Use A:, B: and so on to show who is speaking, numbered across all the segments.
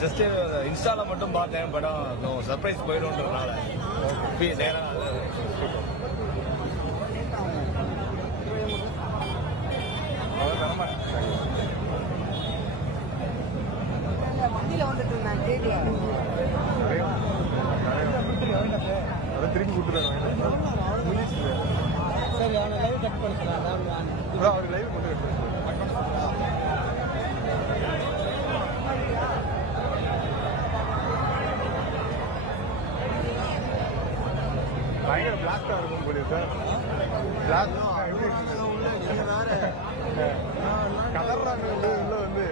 A: Just இன்ஸ்டால மட்டும் பார்த்தேன் படம் சர்ப்ரைஸ் போயிடும்ன்றதுனால நேரா
B: வண்டியில வந்துட்டு இருந்தேன் கேட்டு
C: அதை திரும்பி கொடுத்துருவாங்க
B: சரி அவனை லைவ் கட் பண்ணிக்கலாம்.
C: அவர் லைவ் கொண்டு வைக்கிறேன் பயங்கர பிளாஸ்டா இருக்கும் போலியே சார் பிளாஸ்ட் கலர்றாங்க உள்ள உள்ள வந்து.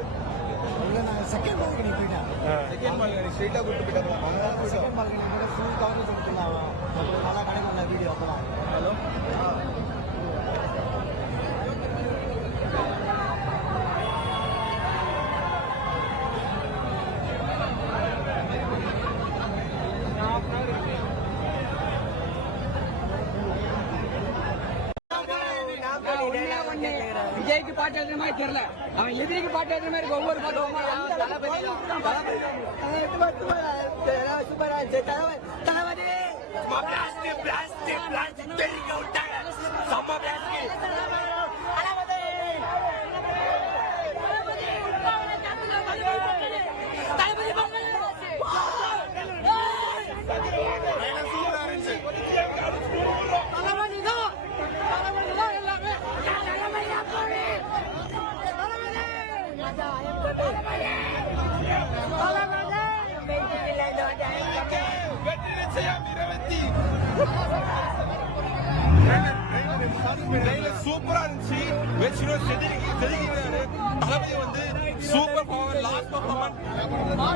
B: செகண்ட் பால்கனி போயிட்டேன்
A: செகண்ட் பால்கனி ஸ்ட்ரெயிட்டாக கூட்டு போயிட்டாங்க
B: செகண்ட் பால்கனி போயிட்டு ஃபுல் கவரேஜ் எடுத்துக்கலாம் அப்புறம் நல்லா கிடைக்கும் நான் வீடியோ அப்பலாம்
A: ஹலோ
D: விஜய்க்கு பாட்டு எழுதுற மாதிரி தெரியல அவன் எதிரிக்கு பாட்டு எழுதுற மாதிரி ஒவ்வொரு
A: சூப்பரா இருந்துச்சு வெச்சிரோ செதுக்கி செதுக்கிறாரு தளபதி வந்து சூப்பர் பவர் லாஸ்ட் பர்ஃபார்மன்ஸ்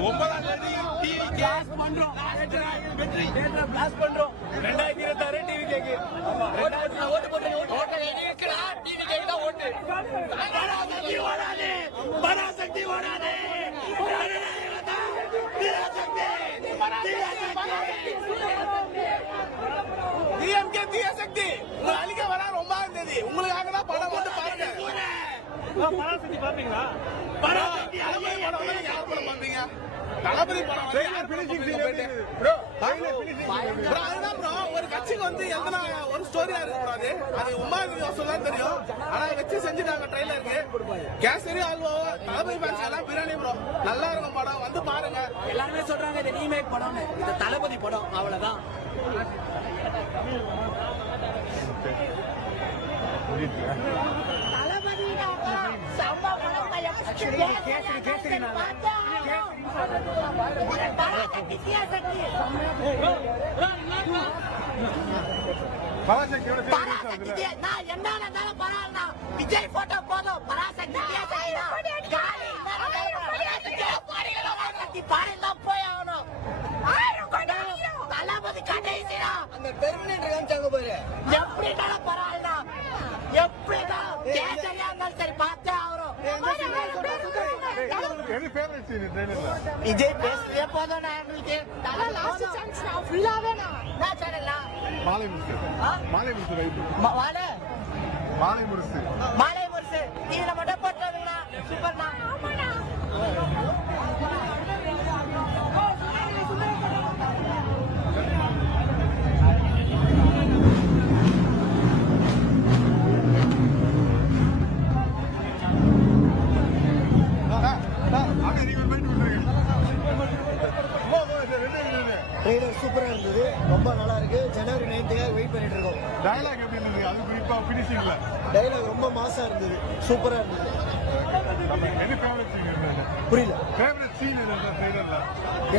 A: ஒன்பதாம் தேதி டிவி கேஸ் பண்றோம். வெற்றி பிளாஸ் பண்றோம். ரெண்டாயிரத்தி இருபத்தி ஆறு டிவி கேக்கு ஓட்டு போட்டு ஓட்டு டிவி கேக்கு தான் ஓட்டு. பராசக்தி ஓடாது பராசக்தி ஓடாது டிஎம்கே தீயசக்தி உங்களை அழிக்க வர ரொம்ப இருந்தது உங்களுக்காக தான் படம் போட்டு பாருங்க பராசக்தி பாப்பீங்களா பராசக்தி தளபதி படம் யார் படம் பாப்பீங்க தளபதி படம் அதுதான் bro, ஒரு கட்சிக்கு வந்து எத்தனை ஒரு ஸ்டோரியா இருக்கு bro அது? உமா சொல்லலாம் தெரியும். ஆனா வச்சு செஞ்சுட்டாங்க ட்ரைலருக்கு கேசரி ஆல்வோ தளபதி ஃபேன்ஸ் எல்லாம் பிரியாணி ப்ரோ நல்லா இருக்கும் படம். வந்து பாருங்க.
D: எல்லாருமே சொல்றாங்க இது ரீமேக் படம்னு இது தளபதி படம் அவ்வளவுதான்.
E: பராசக்தி நான் என்ன பரவாயில்ல விஜய் போட்டோ விஜய் பேசுறதே போதும் நான் எங்களுக்கு ஃபுல்லாவே நான் என்ன சேனல்ல
C: மாலை முரசு மாலை முரசு மாலை முரசு
E: மாலை முரசு டிவில மட்டும் போட்டுருந்தா சூப்பர்ண்ணா
C: அப்படியே
B: ட்ரெய்லர் சூப்பராக இருந்தது. ரொம்ப நல்லா இருக்கு. ஜனவரி நைன்த்துக்காக வெயிட் பண்ணிட்டு இருக்கோம்.
C: டயலாக் எப்படி இருந்தது? அது குறிப்பா பினிஷிங்ல
B: டைலாக் ரொம்ப மாசா இருந்தது. சூப்பராக இருந்தது.
C: நம்ம என்ன ஃபேவரட் சீன் இருந்தது
B: புரியல.
C: ஃபேவரட் சீன் இருந்தது ட்ரெயிலர்ல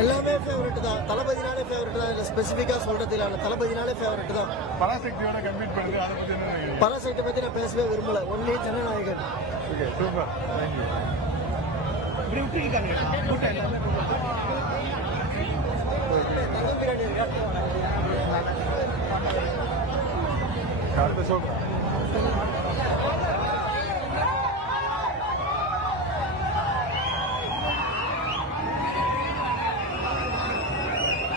B: எல்லாமே ஃபேவரட் தான். தளபதினாலே ஃபேவரட் தான். இல்லை ஸ்பெசிஃபிக்காக சொல்றது இல்லை. தளபதினாலே ஃபேவரட் தான்.
C: பராசக்தியோட கம்பீட் பண்ணுது அதை பத்தி என்ன
B: பராசைட்டை பற்றி நான் பேசவே விரும்பல. Only Jananayagan.
C: Okay super thank you
B: biryani இருக்கா
C: Kardeş olma.